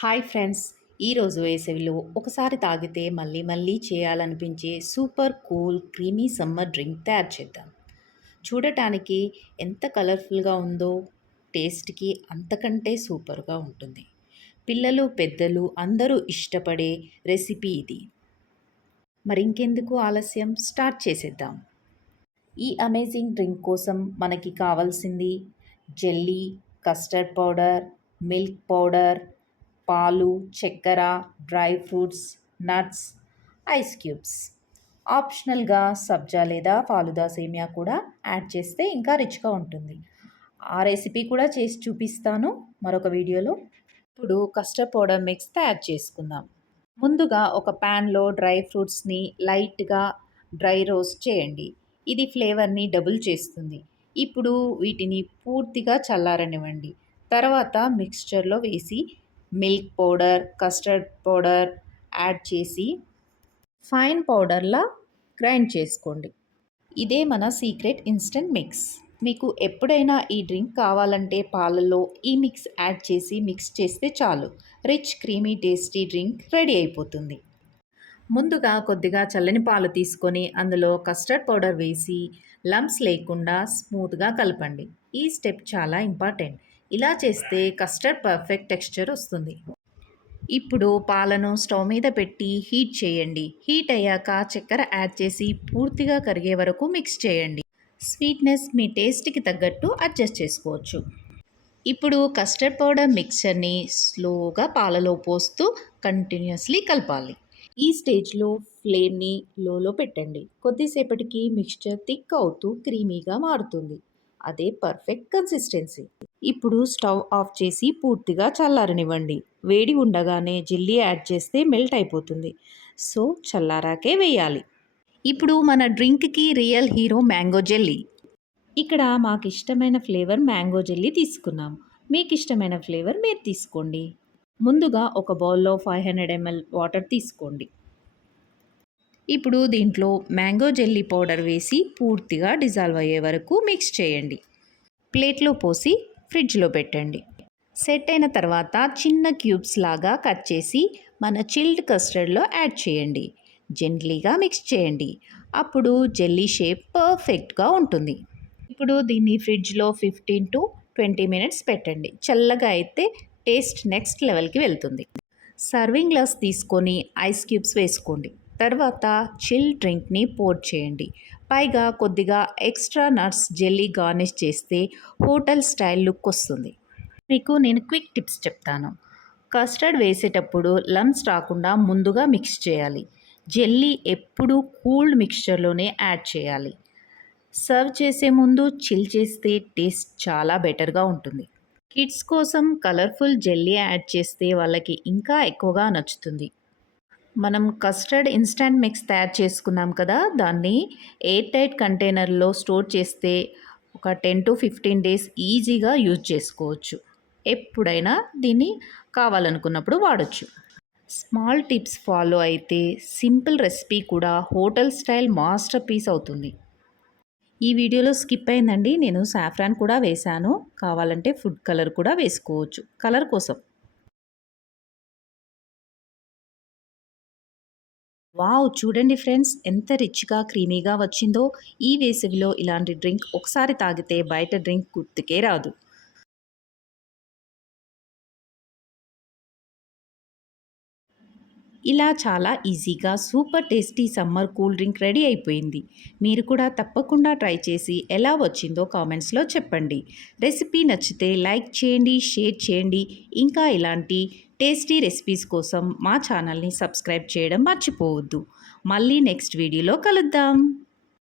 Hi friends, ఈరోజు వేసవిలో ఒకసారి తాగితే మళ్ళీ మళ్ళీ చేయాలనిపించే super cool creamy summer drink తయారు చేద్దాం. చూడటానికి ఎంత కలర్ఫుల్గా ఉందో టేస్ట్కి అంతకంటే సూపర్గా ఉంటుంది. పిల్లలు పెద్దలు అందరూ ఇష్టపడే రెసిపీ ఇది. మరింకెందుకు ఆలస్యం, స్టార్ట్ చేసేద్దాం. ఈ అమేజింగ్ డ్రింక్ కోసం మనకి కావాల్సింది jelly, custard powder, milk powder, పాలు, చక్కెర, dry fruits, nuts, ice cubes. ఆప్షనల్గా సబ్జా లేదా ఫాలుదా సేమియా కూడా యాడ్ చేస్తే ఇంకా రిచ్గా ఉంటుంది. ఆ రెసిపీ కూడా చేసి చూపిస్తాను మరొక వీడియోలో. ఇప్పుడు కస్టర్డ్ పౌడర్ మిక్స్ తయారు చేసుకుందాం. ముందుగా ఒక ప్యాన్లో డ్రై ఫ్రూట్స్ని లైట్గా డ్రై రోస్ట్ చేయండి. ఇది ఫ్లేవర్ని డబుల్ చేస్తుంది. ఇప్పుడు వీటిని పూర్తిగా చల్లారనివ్వండి. తర్వాత మిక్స్చర్లో వేసి milk powder, custard powder add చేసి ఫైన్ పౌడర్లా గ్రైండ్ చేసుకోండి. ఇదే మన సీక్రెట్ ఇన్స్టెంట్ మిక్స్. మీకు ఎప్పుడైనా ఈ డ్రింక్ కావాలంటే పాలలో ఈ మిక్స్ యాడ్ చేసి మిక్స్ చేస్తే చాలు, rich creamy tasty drink ready అయిపోతుంది. ముందుగా కొద్దిగా చల్లని పాలు తీసుకొని అందులో కస్టర్డ్ పౌడర్ వేసి లంప్స్ లేకుండా స్మూత్గా కలపండి. ఈ స్టెప్ చాలా ఇంపార్టెంట్. ఇలా చేస్తే కస్టర్డ్ పర్ఫెక్ట్ టెక్స్చర్ వస్తుంది. ఇప్పుడు పాలను స్టవ్ మీద పెట్టి హీట్ చేయండి. హీట్ అయ్యాక చక్కెర యాడ్ చేసి పూర్తిగా కరిగే వరకు మిక్స్ చేయండి. స్వీట్నెస్ మీ టేస్ట్కి తగ్గట్టు అడ్జస్ట్ చేసుకోవచ్చు. ఇప్పుడు కస్టర్డ్ పౌడర్ మిక్చర్ని స్లోగా పాలలో పోస్తూ కంటిన్యూస్లీ కలపాలి. ఈ స్టేజ్లో ఫ్లేమ్ని లోలో పెట్టండి. కొద్దిసేపటికి మిక్స్చర్ థిక్ అవుతూ క్రీమీగా మారుతుంది. అదే పర్ఫెక్ట్ కన్సిస్టెన్సీ. ఇప్పుడు స్టవ్ ఆఫ్ చేసి పూర్తిగా చల్లారనివ్వండి. వేడి ఉండగానే జెల్లీ యాడ్ చేస్తే మెల్ట్ అయిపోతుంది. సో చల్లారాకే వేయాలి. ఇప్పుడు మన డ్రింక్కి రియల్ హీరో మ్యాంగో జెల్లీ. ఇక్కడ మాకు ఇష్టమైన ఫ్లేవర్ మ్యాంగో జెల్లీ తీసుకున్నాం. మీకు ఇష్టమైన ఫ్లేవర్ మీరు తీసుకోండి. ముందుగా ఒక బౌల్లో 500 ml వాటర్ తీసుకోండి. ఇప్పుడు దీంట్లో మ్యాంగో జెల్లీ పౌడర్ వేసి పూర్తిగా డిజాల్వ్ అయ్యే వరకు మిక్స్ చేయండి. ప్లేట్లో పోసి ఫ్రిడ్జ్లో పెట్టండి. సెట్ అయిన తర్వాత చిన్న క్యూబ్స్ లాగా కట్ చేసి మన చిల్డ్ కస్టర్డ్లో యాడ్ చేయండి. జెంట్లీగా మిక్స్ చేయండి. అప్పుడు జెల్లీ షేప్ పర్ఫెక్ట్గా ఉంటుంది. ఇప్పుడు దీన్ని ఫ్రిడ్జ్లో 15 to 20 minutes పెట్టండి. చల్లగా అయితే టేస్ట్ నెక్స్ట్ లెవెల్కి వెళ్తుంది. సర్వింగ్ గ్లాస్ తీసుకొని ఐస్ క్యూబ్స్ వేసుకోండి. తర్వాత చిల్ డ్రింక్ని పోర్ చేయండి. పైగా కొద్దిగా ఎక్స్ట్రా నట్స్ జెల్లీ గార్నిష్ చేస్తే హోటల్ స్టైల్ లుక్ వస్తుంది. మీకు నేను క్విక్ టిప్స్ చెప్తాను. కస్టర్డ్ వేసేటప్పుడు లంప్స్ రాకుండా ముందుగా మిక్స్ చేయాలి. జెల్లీ ఎప్పుడూ కూల్డ్ మిక్స్చర్లోనే యాడ్ చేయాలి. సర్వ్ చేసే ముందు చిల్ చేస్తే టేస్ట్ చాలా బెటర్గా ఉంటుంది. కిడ్స్ కోసం కలర్ఫుల్ జెల్లీ యాడ్ చేస్తే వాళ్ళకి ఇంకా ఎక్కువగా నచ్చుతుంది. మనం కస్టర్డ్ ఇన్స్టంట్ మిక్స్ తయారు చేసుకున్నాం కదా, దాన్ని ఎయిర్ టైట్ కంటైనర్లో స్టోర్ చేస్తే ఒక 10 to 15 days ఈజీగా యూజ్ చేసుకోవచ్చు. ఎప్పుడైనా దీన్ని కావాలనుకున్నప్పుడు వాడచ్చు. స్మాల్ టిప్స్ ఫాలో అయితే సింపుల్ రెసిపీ కూడా హోటల్ స్టైల్ మాస్టర్ పీస్ అవుతుంది. ఈ వీడియోలో స్కిప్ అయిందండి. నేను సాఫ్రాన్ కూడా వేశాను. కావాలంటే ఫుడ్ కలర్ కూడా వేసుకోవచ్చు కలర్ కోసం. వావ్, చూడండి ఫ్రెండ్స్, ఎంత రిచ్గా క్రీమీగా వచ్చిందో. ఈ వేసవిలో ఇలాంటి డ్రింక్ ఒకసారి తాగితే బయట డ్రింక్ గుర్తుకే రాదు. ఇలా చాలా ఈజీగా super tasty summer cool drink ready అయిపోయింది. మీరు కూడా తప్పకుండా ట్రై చేసి ఎలా వచ్చిందో కామెంట్స్లో చెప్పండి. రెసిపీ నచ్చితే లైక్ చేయండి, షేర్ చేయండి. ఇంకా ఇలాంటి టేస్టీ రెసిపీస్ కోసం మా ఛానల్ని సబ్స్క్రైబ్ చేయడం మర్చిపోవద్దు. మళ్ళీ నెక్స్ట్ వీడియోలో కలుద్దాం.